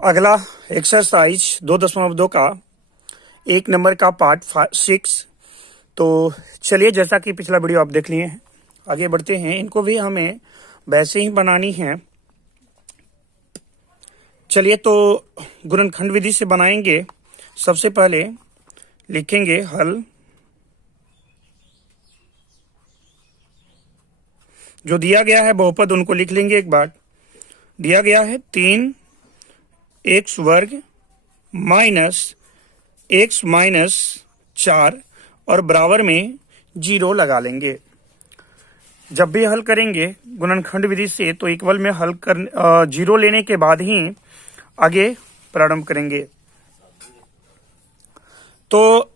अगला एक्सरसाइज 2.2 का 1 नंबर का पार्ट 6। तो चलिए, जैसा कि पिछला वीडियो आप देख लिए हैं, आगे बढ़ते हैं। इनको भी हमें वैसे ही बनानी है। चलिए, तो गुणनखंड विधि से बनाएंगे। सबसे पहले लिखेंगे हल। जो दिया गया है बहुपद उनको लिख लेंगे एक बार। दिया गया है 3x² माइनस x माइनस 4 और बराबर में 0 लगा लेंगे। जब भी हल करेंगे गुणनखंड विधि से तो इक्वल में हल कर 0 लेने के बाद ही आगे प्रारंभ करेंगे। तो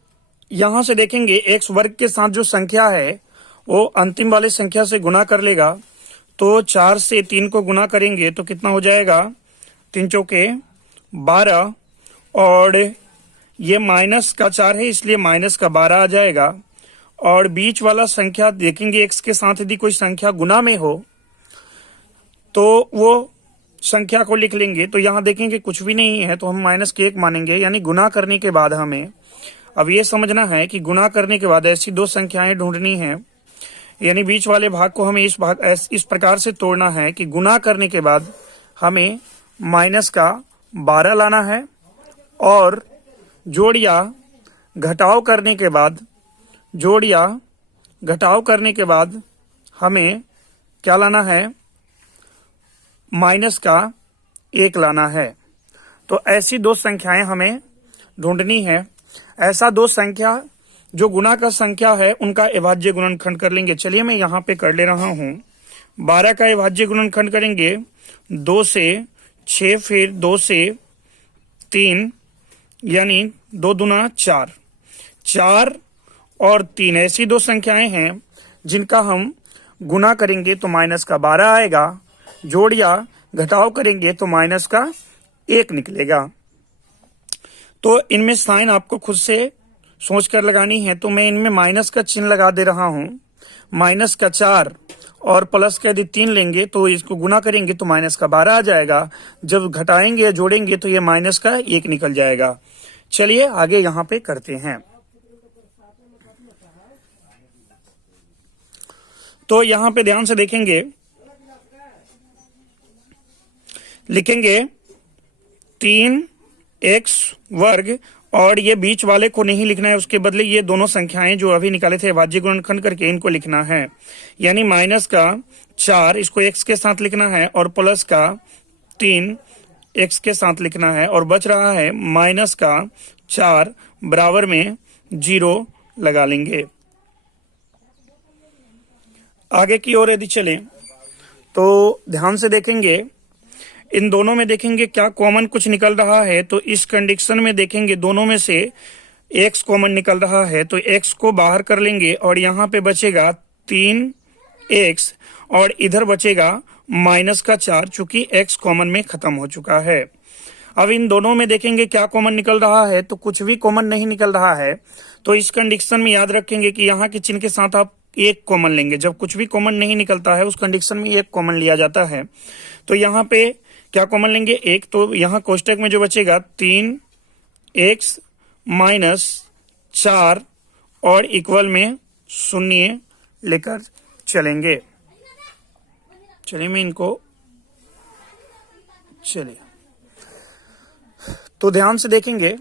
यहां से देखेंगे x² के साथ जो संख्या है वो अंतिम वाले संख्या से गुना कर लेगा। तो 4 से 3 को गुना करेंगे तो कितना हो जाएगा? 3 चौके 12 और ये माइनस का 4 है इसलिए माइनस का 12 आ जाएगा। और बीच वाला संख्या देखेंगे x के साथ यदि कोई संख्या गुना में हो तो वो संख्या को लिख लेंगे। तो यहां देखेंगे कुछ भी नहीं है तो हम माइनस के 1 मानेंगे, यानी गुना करने के बाद हमें अब ये समझना है कि गुना करने के बाद ऐसी दो संख्याएं ढूंढनी है, यानी बीच वाले भाग को हमें इस प्रकार से तोड़ना है कि गुना करने के बाद हमें माइनस का 12 लाना है और जोड़ या घटाव करने के बाद हमें क्या लाना है? माइनस का 1 लाना है। तो ऐसी दो संख्याएं हमें ढूंढनी है। ऐसा दो संख्या जो गुना का संख्या है उनका अभाज्य गुणनखंड कर लेंगे। चलिए, मैं यहाँ पे कर ले रहा हूं। 12 का अभाज्य गुणनखंड करेंगे 2 से 6, फिर 2 से 3, यानी 2 दूना 4। 4 और 3 ऐसी दो संख्याएं हैं जिनका हम गुना करेंगे तो माइनस का 12 आएगा, जोड़ या घटाव करेंगे तो माइनस का 1 निकलेगा। तो इनमें साइन आपको खुद से सोच कर लगानी है। तो मैं इनमें माइनस का चिन्ह लगा दे रहा हूं। माइनस का 4 और प्लस का यदि 3 लेंगे तो इसको गुना करेंगे तो माइनस का 12 आ जाएगा। जब घटाएंगे या जोड़ेंगे तो ये माइनस का 1 निकल जाएगा। चलिए आगे यहां पे करते हैं। तो यहां पे ध्यान से देखेंगे, लिखेंगे 3x² और ये बीच वाले को नहीं लिखना है, उसके बदले ये दोनों संख्याएं जो अभी निकाले थे अभाज्य गुणनखंड करके इनको लिखना है। यानी माइनस का 4 इसको x के साथ लिखना है और प्लस का 3 x के साथ लिखना है और बच रहा है माइनस का 4 बराबर में 0 लगा लेंगे। आगे की ओर यदि चले तो ध्यान से देखेंगे, इन दोनों में देखेंगे क्या कॉमन कुछ निकल रहा है। तो इस कंडीशन में देखेंगे दोनों में से x कॉमन निकल रहा है तो x को बाहर कर लेंगे और यहाँ पे बचेगा 3x और इधर बचेगा माइनस का 4, चूंकि x कॉमन में खत्म हो चुका है। अब इन दोनों में देखेंगे क्या कॉमन निकल रहा है, तो कुछ भी कॉमन नहीं निकल रहा है। तो इस कंडीशन में याद रखेंगे कि यहाँ के चिन्ह के साथ आप 1 कॉमन लेंगे। जब कुछ भी कॉमन नहीं निकलता है उस कंडीशन में 1 कॉमन लिया जाता है। तो यहाँ पे क्या कॉमन लेंगे? 1। तो यहाँ कोष्टक में जो बचेगा 3x माइनस 4 और इक्वल में 0 लेकर चलेंगे। चलिए मैं इनको तो ध्यान से देखेंगे,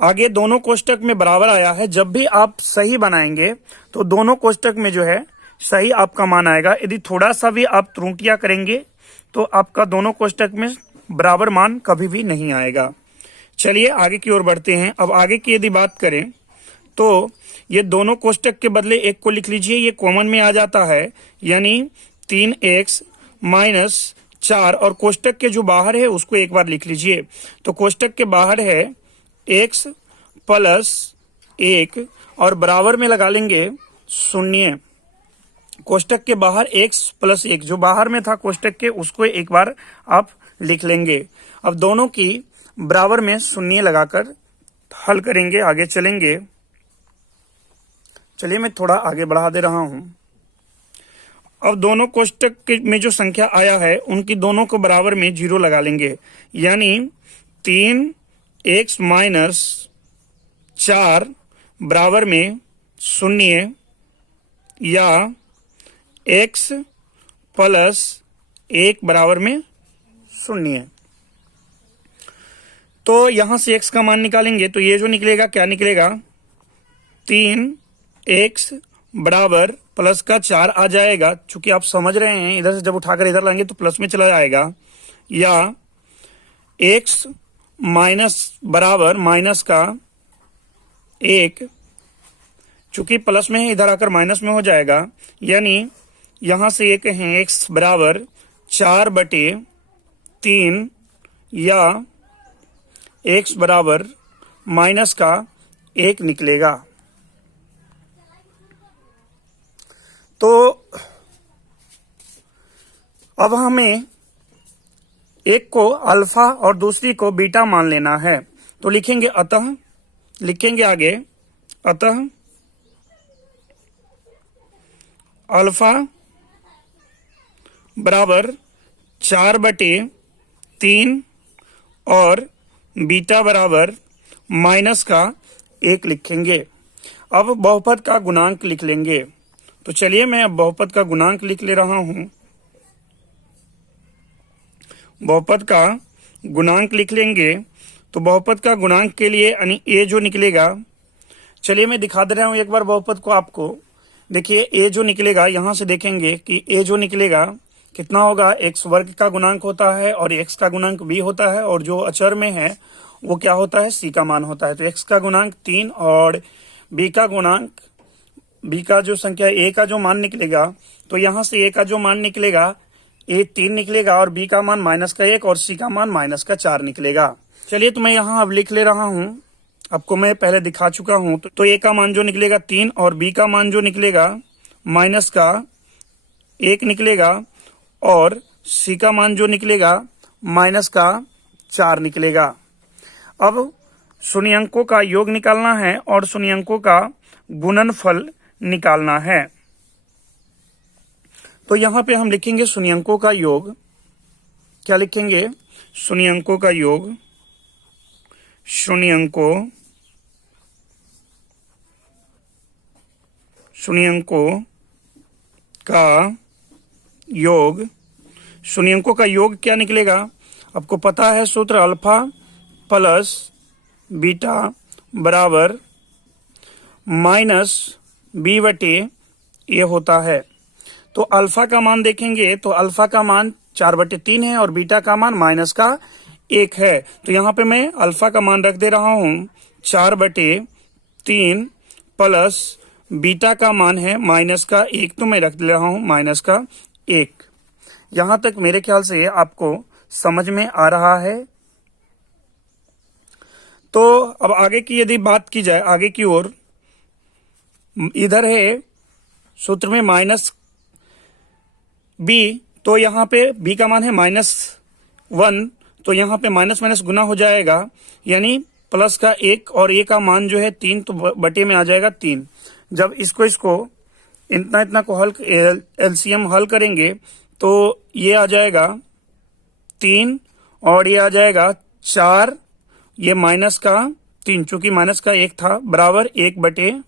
आगे दोनों कोष्टक में बराबर आया है। जब भी आप सही बनाएंगे तो दोनों कोष्टक में जो है सही आपका मान आएगा। यदि थोड़ा सा भी आप त्रुटियां करेंगे तो आपका दोनों कोष्टक में बराबर मान कभी भी नहीं आएगा। चलिए आगे की ओर बढ़ते हैं। अब आगे की यदि बात करें तो ये दोनों कोष्टक के बदले 1 को लिख लीजिए, ये कॉमन में आ जाता है। यानी 3x माइनस 4 और कोष्टक के जो बाहर है उसको एक बार लिख लीजिए। तो कोष्टक के बाहर है x प्लस 1 और बराबर में लगा लेंगे 0। कोष्टक के बाहर x प्लस 1 जो बाहर में था कोष्टक के उसको एक बार आप लिख लेंगे। अब दोनों की बराबर में 0 लगाकर हल करेंगे, आगे चलेंगे। चलिए मैं थोड़ा आगे बढ़ा दे रहा हूं। अब दोनों कोष्टक में जो संख्या आया है उनकी दोनों को बराबर में 0 लगा लेंगे, यानी 3x माइनस 4 बराबर में 0 या x प्लस 1 बराबर में 0। तो यहां से x का मान निकालेंगे तो ये जो निकलेगा क्या निकलेगा, 3x बराबर प्लस का 4 आ जाएगा। चूंकि आप समझ रहे हैं इधर से जब उठाकर इधर लाएंगे तो प्लस में चला जाएगा, या x माइनस बराबर माइनस का 1, चूंकि प्लस में है इधर आकर माइनस में हो जाएगा, यानी यहां से ये कहें x बराबर 4/3 या x बराबर माइनस का 1 निकलेगा। तो अब हमें एक को अल्फा और दूसरी को बीटा मान लेना है। तो लिखेंगे अतः, लिखेंगे आगे अतः अल्फा बराबर 4/3 और बीटा बराबर माइनस का 1 लिखेंगे। अब बहुपद का गुणांक लिख लेंगे। तो चलिए मैं अब बहुपद का गुणांक लिख ले रहा हूं। बहुपद का गुणांक लिख लेंगे तो बहुपद का गुणांक के लिए यानी ए जो निकलेगा, चलिए मैं दिखा दे रहा हूं एक बार बहुपद को आपको। देखिए ए जो निकलेगा, यहां से देखेंगे कि ए जो निकलेगा कितना होगा, एक्स वर्ग का गुणांक होता है और एक्स का गुणांक बी होता है, और जो अचर में है वो क्या होता है, सी का मान होता है। तो एक्स का गुणांक 3 और बी का गुणांक, बी का जो संख्या ए का जो मान निकलेगा, तो यहां से ए का जो मान निकलेगा ए 3 निकलेगा और बी का मान -1 और सी का मान -4 निकलेगा। चलिए तो मैं यहाँ अब लिख ले रहा हूँ, आपको मैं पहले दिखा चुका हूँ। तो ए का मान जो निकलेगा 3 और बी का मान जो निकलेगा -1 निकलेगा और सी का मान जो निकलेगा -4 निकलेगा। अब शून्यंकों का योग निकालना है और शून्यंकों का गुणनफल निकालना है। तो यहां पे हम लिखेंगे शून्यंकों का योग। क्या लिखेंगे, शून्यंकों का योग, शून्यंकों का योग। शून्यंकों का योग क्या निकलेगा, आपको पता है सूत्र, अल्फा प्लस बीटा बराबर -b/a होता है। तो अल्फा का मान देखेंगे तो अल्फा का मान 4/3 है और बीटा का मान -1 है। तो यहाँ पे मैं अल्फा का मान रख दे रहा हूँ 4/3 प्लस बीटा का मान है -1, तो मैं रख दे रहा हूँ -1। यहां तक मेरे ख्याल से आपको समझ में आ रहा है। तो अब आगे की यदि बात की जाए, आगे की ओर, इधर है सूत्र में -b, तो यहाँ पे b का मान है -1, तो यहाँ पे माइनस गुना हो जाएगा, यानी प्लस का 1 और a का मान जो है 3, तो बटे में आ जाएगा 3। जब इसको इतना को हल एलसीएम हल करेंगे तो ये आ जाएगा 3 और ये आ जाएगा 4, ये -3, चूंकि -1 था, बराबर 1/3।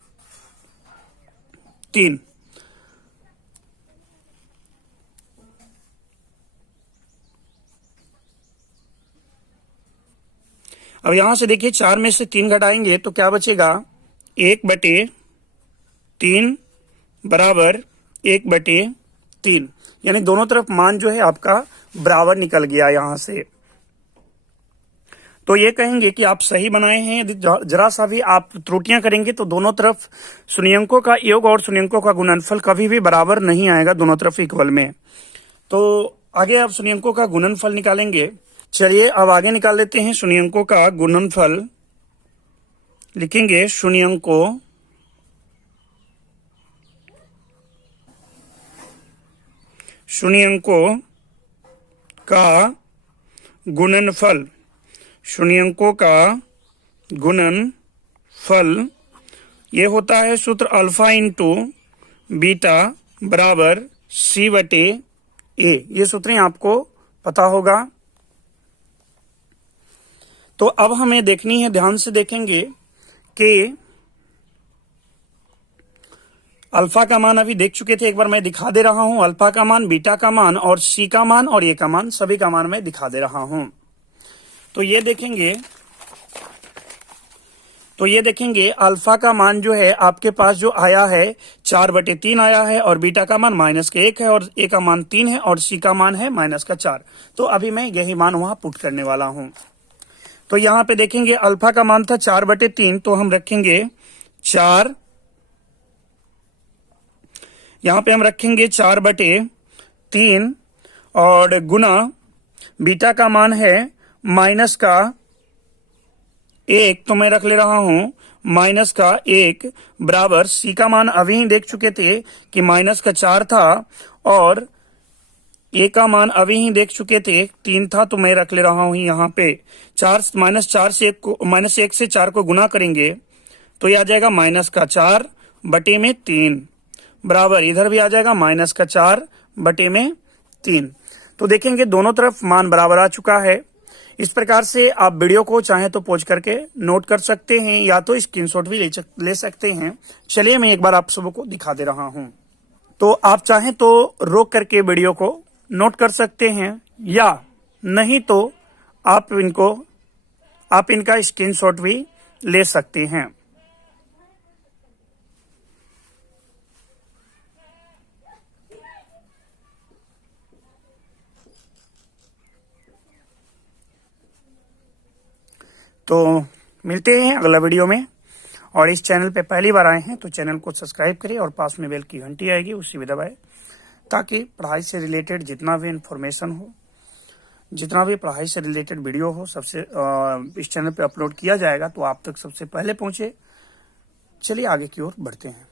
अब यहां से देखिए 4 में से 3 घटाएंगे तो क्या बचेगा, 1/3 बराबर 1/3, यानी दोनों तरफ मान जो है आपका बराबर निकल गया यहां से। तो ये कहेंगे कि आप सही बनाए हैं। यदि जरा सा भी आप त्रुटियां करेंगे तो दोनों तरफ शून्यंकों का योग और शून्यंकों का गुणनफल कभी भी बराबर नहीं आएगा, दोनों तरफ इक्वल में। तो आगे आप शून्यंकों का गुणनफल निकालेंगे। चलिए अब आगे निकाल लेते हैं शून्यंकों का गुणनफल। लिखेंगे शून्यंकों का गुणनफल। शून्यंकों का गुणनफल ये होता है सूत्र अल्फा इंटू बीटा बराबर C/A। ये सूत्र आपको पता होगा। तो अब हमें देखनी है, ध्यान से देखेंगे कि अल्फा का मान अभी देख चुके थे, एक बार मैं दिखा दे रहा हूं। अल्फा का मान, बीटा का मान और सी का मान और ए का मान, सभी का मान मैं दिखा दे रहा हूं। तो ये देखेंगे अल्फा का मान जो है आपके पास जो आया है 4/3 आया है, और बीटा का मान -1 है, और ए का मान 3 है, और सी का मान है -4। तो अभी मैं यही मान वहां पुट करने वाला हूं। तो यहां पे देखेंगे अल्फा का मान था 4/3, तो हम रखेंगे 4, यहां पे हम रखेंगे 4/3, और गुना बीटा का मान है -1, तो मैं रख ले रहा हूं -1 बराबर सी का मान अभी ही देख चुके थे कि -4 था, और ए का मान अभी ही देख चुके थे 3 था, तो मैं रख ले रहा हूं यहाँ पे 4 -1 से 4 को गुना करेंगे तो ये आ जाएगा -4/3 बराबर, इधर भी आ जाएगा -4/3। तो देखेंगे दोनों तरफ मान बराबर आ चुका है। इस प्रकार से आप वीडियो को चाहे तो पॉज करके नोट कर सकते हैं, या तो स्क्रीनशॉट भी ले सकते हैं। चलिए मैं एक बार आप सबको दिखा दे रहा हूं। तो आप चाहें तो रोक करके वीडियो को नोट कर सकते हैं, या नहीं तो आप इनका स्क्रीनशॉट भी ले सकते हैं। तो मिलते हैं अगला वीडियो में, और इस चैनल पे पहली बार आए हैं तो चैनल को सब्सक्राइब करिए, और पास में बेल की घंटी आएगी उसी भी दबाएं, ताकि पढ़ाई से रिलेटेड जितना भी इंफॉर्मेशन हो, जितना भी पढ़ाई से रिलेटेड वीडियो हो, सबसे इस चैनल पे अपलोड किया जाएगा तो आप तक सबसे पहले पहुंचे। चलिए आगे की ओर बढ़ते हैं।